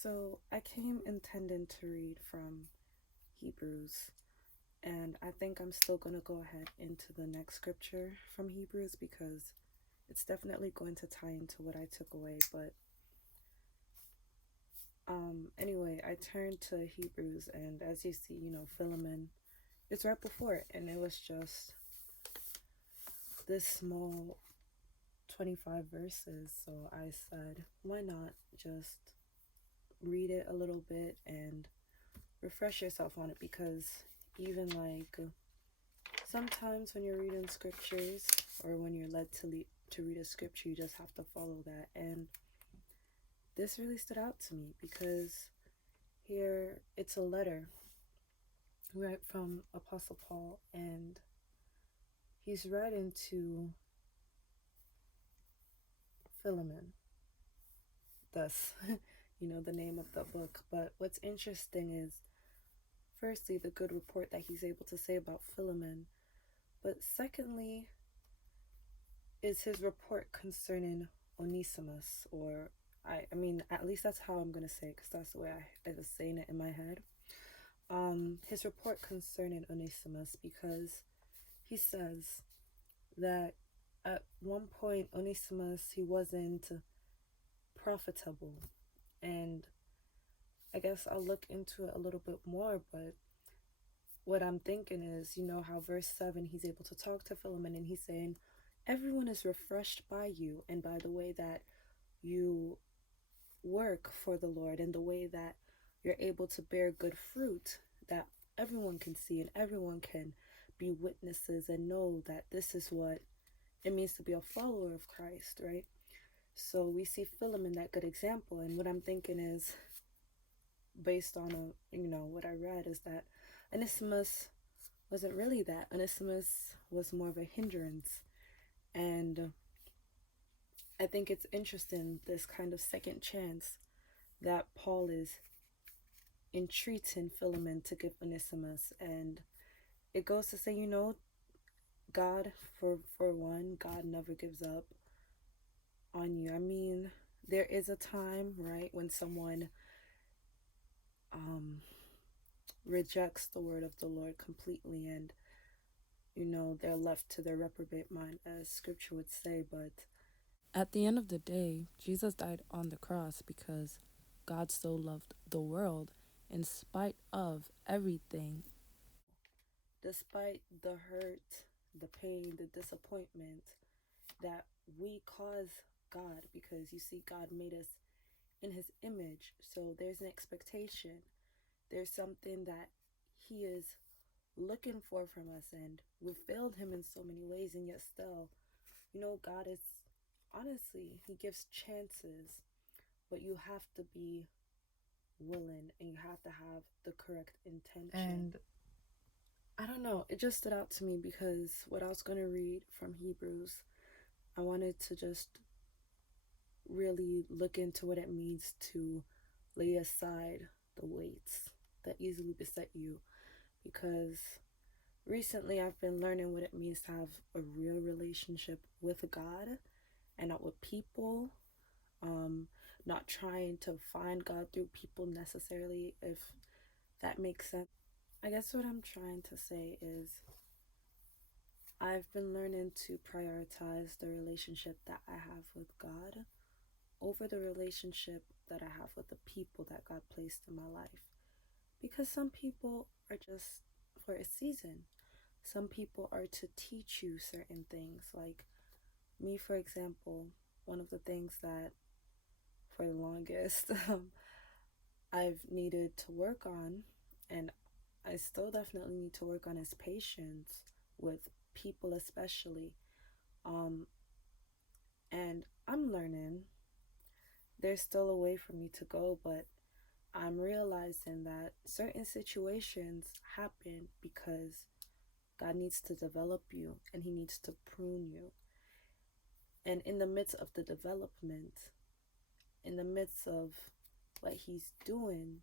So I came intending to read from Hebrews, and I think I'm still going to go ahead into the next scripture from Hebrews because it's definitely going to tie into what I took away. But anyway, I turned to Hebrews, and as you see, Philemon, it's right before it, and it was just this small 25 verses. So I said, why not just read it a little bit and refresh yourself on it, because even sometimes when you're reading scriptures or when you're led to read a scripture, you just have to follow that. And this really stood out to me because here it's a letter right from Apostle Paul, and he's writing to Philemon, thus the name of the book. But what's interesting is, firstly, the good report that he's able to say about Philemon, but secondly is his report concerning Onesimus, or I mean, at least that's how I'm gonna say it, because that's the way I was saying it in my head. His report concerning Onesimus, because he says that at one point Onesimus, he wasn't profitable, and I guess I'll look into it a little bit more. But what I'm thinking is, how verse 7, he's able to talk to Philemon, and he's saying, everyone is refreshed by you and by the way that you work for the Lord, and the way that you're able to bear good fruit that everyone can see and everyone can be witnesses and know that this is what it means to be a follower of Christ, right? So we see Philemon, that good example. And what I'm thinking is, based on what I read, is that Onesimus wasn't really that. Onesimus was more of a hindrance. And I think it's interesting, this kind of second chance that Paul is entreating Philemon to give Onesimus. And it goes to say, God, for one, God never gives up on you. I mean, there is a time, right, when someone rejects the word of the Lord completely, and they're left to their reprobate mind, as scripture would say. But at the end of the day, Jesus died on the cross because God so loved the world, in spite of everything, despite the hurt, the pain, the disappointment that we cause God, because you see, God made us in his image. So there's an expectation. There's something that he is looking for from us, and we've failed him in so many ways. And yet still, God is, honestly, he gives chances, but you have to be willing, and you have to have the correct intention. And I don't know, it just stood out to me because what I was going to read from Hebrews, I wanted to just really look into what it means to lay aside the weights that easily beset you, because recently I've been learning what it means to have a real relationship with God and not with people. Not trying to find God through people necessarily, if that makes sense. I guess what I'm trying to say is, I've been learning to prioritize the relationship that I have with God over the relationship that I have with the people that God placed in my life. Because some people are just for a season. Some people are to teach you certain things. Like me, for example, one of the things that for the longest I've needed to work on, and I still definitely need to work on, is patience with people, especially. And I'm learning. There's still a way for me to go, but I'm realizing that certain situations happen because God needs to develop you, and he needs to prune you. And in the midst of the development, in the midst of what he's doing,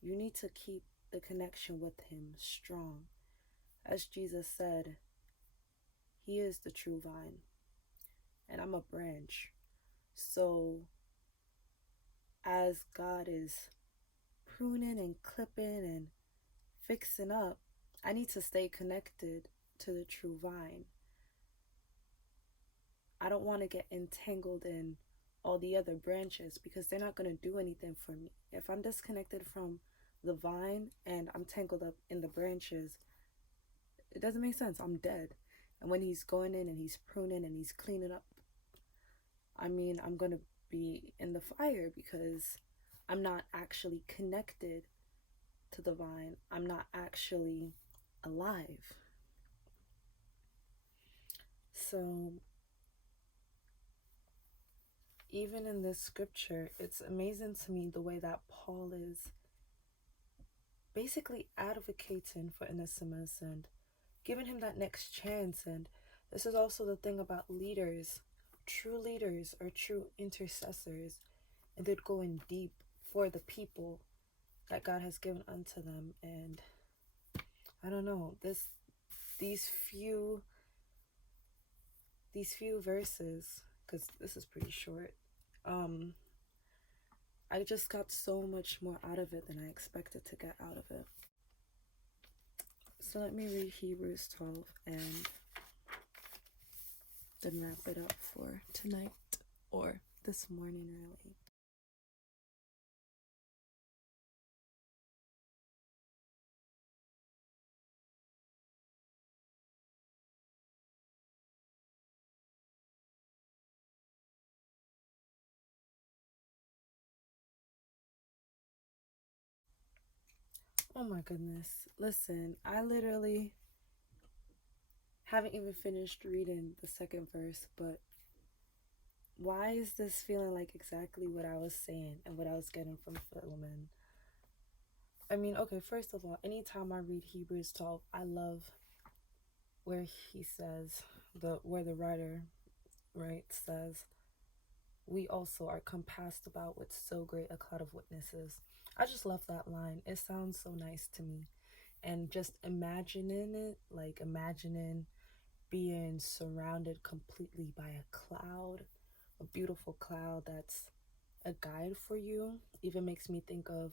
you need to keep the connection with him strong. As Jesus said, he is the true vine, and I'm a branch. So as God is pruning and clipping and fixing up, I need to stay connected to the true vine. I don't want to get entangled in all the other branches because they're not going to do anything for me. If I'm disconnected from the vine and I'm tangled up in the branches, it doesn't make sense. I'm dead. And when he's going in and he's pruning and he's cleaning up, I'm going to be in the fire because I'm not actually connected to the vine. I'm not actually alive. So, even in this scripture, it's amazing to me the way that Paul is basically advocating for Onesimus and giving him that next chance. And this is also the thing about leaders. True leaders are true intercessors, and they're going deep for the people that God has given unto them. And I don't know, these few verses, because this is pretty short, I just got so much more out of it than I expected to get out of it. So let me read Hebrews 12 and then wrap it up for tonight, or this morning really. Oh my goodness. Listen, I literally haven't even finished reading the second verse, but why is this feeling like exactly what I was saying and what I was getting from Philemon? Okay, first of all, anytime I read Hebrews 12, I love where he says, where the writer, right, says, we also are compassed about with so great a cloud of witnesses. I just love that line. It sounds so nice to me. And just imagining it, like imagining being surrounded completely by a cloud, a beautiful cloud that's a guide for you, even makes me think of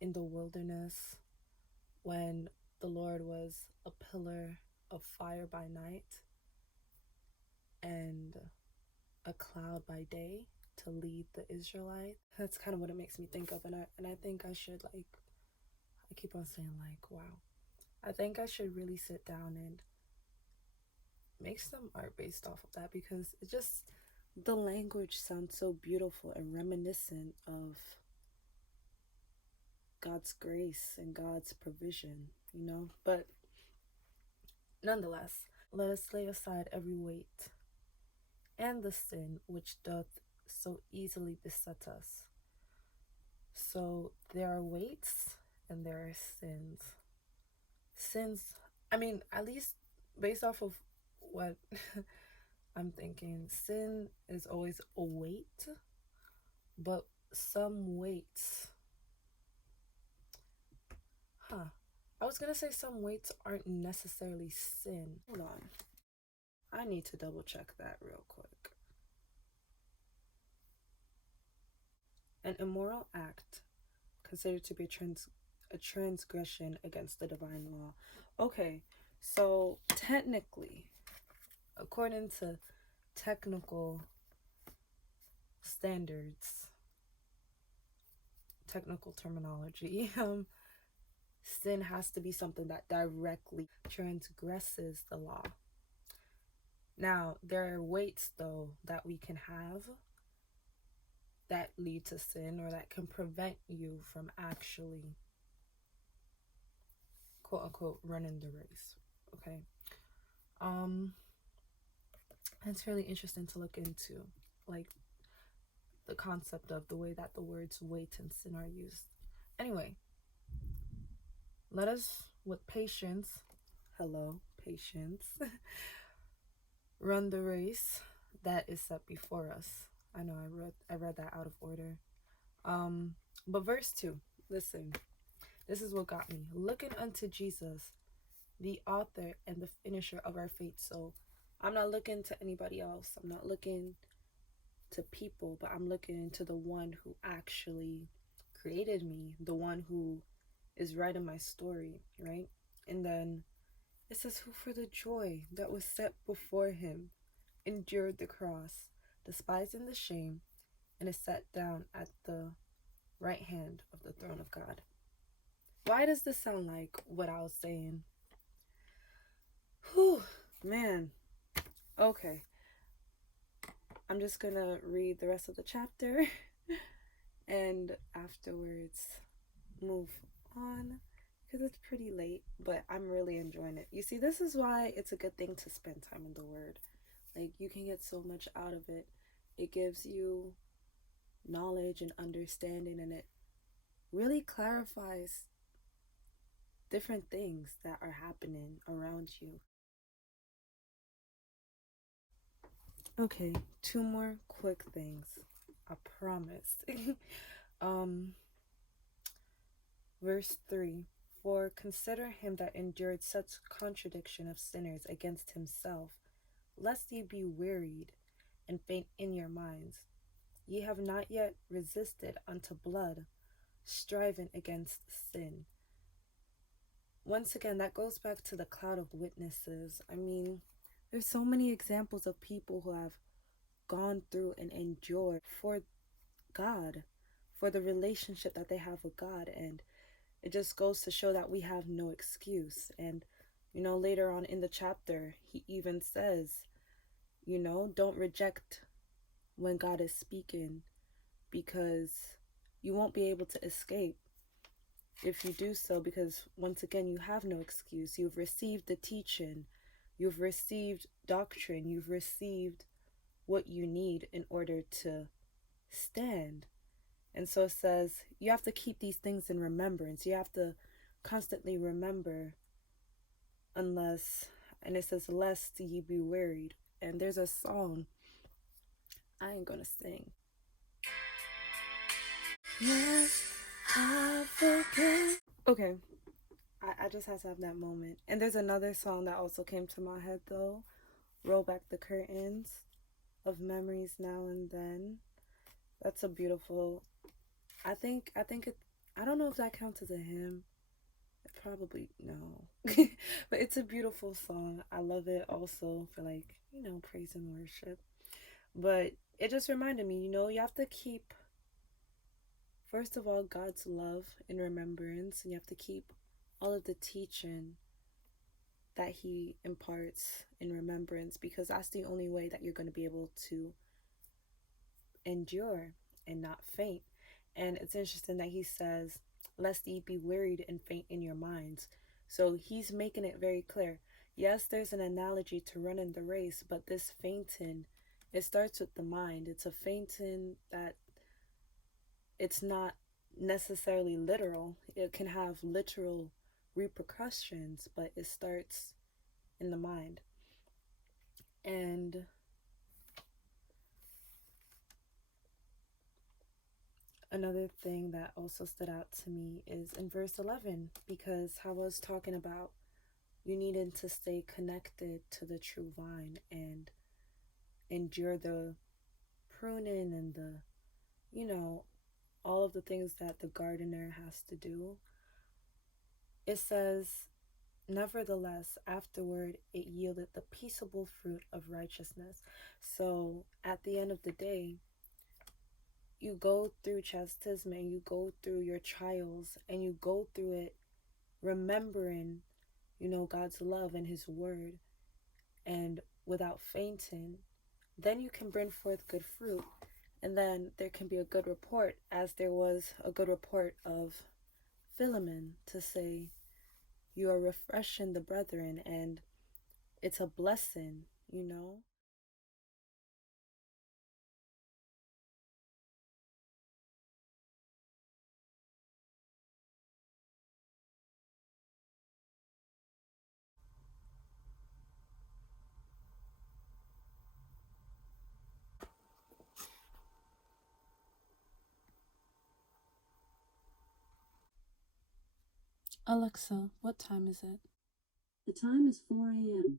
in the wilderness when the Lord was a pillar of fire by night and a cloud by day to lead the Israelites. That's kind of what it makes me think of, and I think I should, like, I keep on saying, like, wow, I think I should really sit down and make some art based off of that, because it just, the language sounds so beautiful and reminiscent of God's grace and God's provision. But nonetheless, let us lay aside every weight and the sin which doth so easily beset us. So there are weights and there are sins. Sins, at least based off of what I'm thinking, sin is always a weight, but some weights, I was gonna say some weights aren't necessarily sin. Hold on. I need to double check that real quick. An immoral act considered to be a transgression against the divine law. Okay, so technically, according to technical standards, technical terminology, sin has to be something that directly transgresses the law. Now, there are weights, though, that we can have that lead to sin or that can prevent you from actually, quote unquote, running the race. Okay. It's really interesting to look into, like, the concept of the way that the words weight and sin are used. Anyway, let us, with patience, run the race that is set before us. I know I read that out of order. But verse 2, listen, this is what got me. Looking unto Jesus, the author and the finisher of our faith. So I'm not looking to anybody else. I'm not looking to people, but I'm looking into the one who actually created me, the one who is writing my story, right? And then it says, who for the joy that was set before him endured the cross, despising the shame, and is set down at the right hand of the throne of God. Why does this sound like what I was saying? Whew, man. Okay. I'm just gonna read the rest of the chapter and afterwards move on because it's pretty late, but I'm really enjoying it. You see, this is why it's a good thing to spend time in the Word. Like, you can get so much out of it. It gives you knowledge and understanding, and it really clarifies different things that are happening around you. Okay, two more quick things. I promise. um Verse 3, for consider him that endured such contradiction of sinners against himself, lest ye be wearied and faint in your minds. Ye have not yet resisted unto blood, striving against sin. Once again, that goes back to the cloud of witnesses. I mean, there's so many examples of people who have gone through and endured for God, for the relationship that they have with God, and it just goes to show that we have no excuse. And, later on in the chapter, he even says, don't reject when God is speaking, because you won't be able to escape if you do so, because once again, you have no excuse. You've received the teaching, you've received doctrine, you've received what you need in order to stand. And so it says you have to keep these things in remembrance. You have to constantly remember, and it says, lest ye be wearied. And there's a song I ain't gonna sing. Yes, I forget. Okay, I just had to have that moment. And there's another song that also came to my head though. Roll back the curtains of memories now and then. That's a beautiful. I think it. I don't know if that counts as a hymn. Probably no. But it's a beautiful song. I love it also for praise and worship. But it just reminded me, you have to keep, first of all, God's love in remembrance, and you have to keep all of the teaching that he imparts in remembrance, because that's the only way that you're going to be able to endure and not faint. And it's interesting that he says, lest ye be wearied and faint in your minds. So he's making it very clear. Yes, there's an analogy to running the race, but this fainting, it starts with the mind. It's a fainting that it's not necessarily literal. It can have literal repercussions, but it starts in the mind. And another thing that also stood out to me is in verse 11, because I was talking about you needing to stay connected to the true vine and endure the pruning and all of the things that the gardener has to do. It says, nevertheless, afterward it yielded the peaceable fruit of righteousness. So at the end of the day, you go through chastisement, you go through your trials, and you go through it remembering, God's love and his word, and without fainting, then you can bring forth good fruit. And then there can be a good report, as there was a good report of Philemon, to say, you are refreshing the brethren, and it's a blessing, Alexa, what time is it? The time is 4 a.m.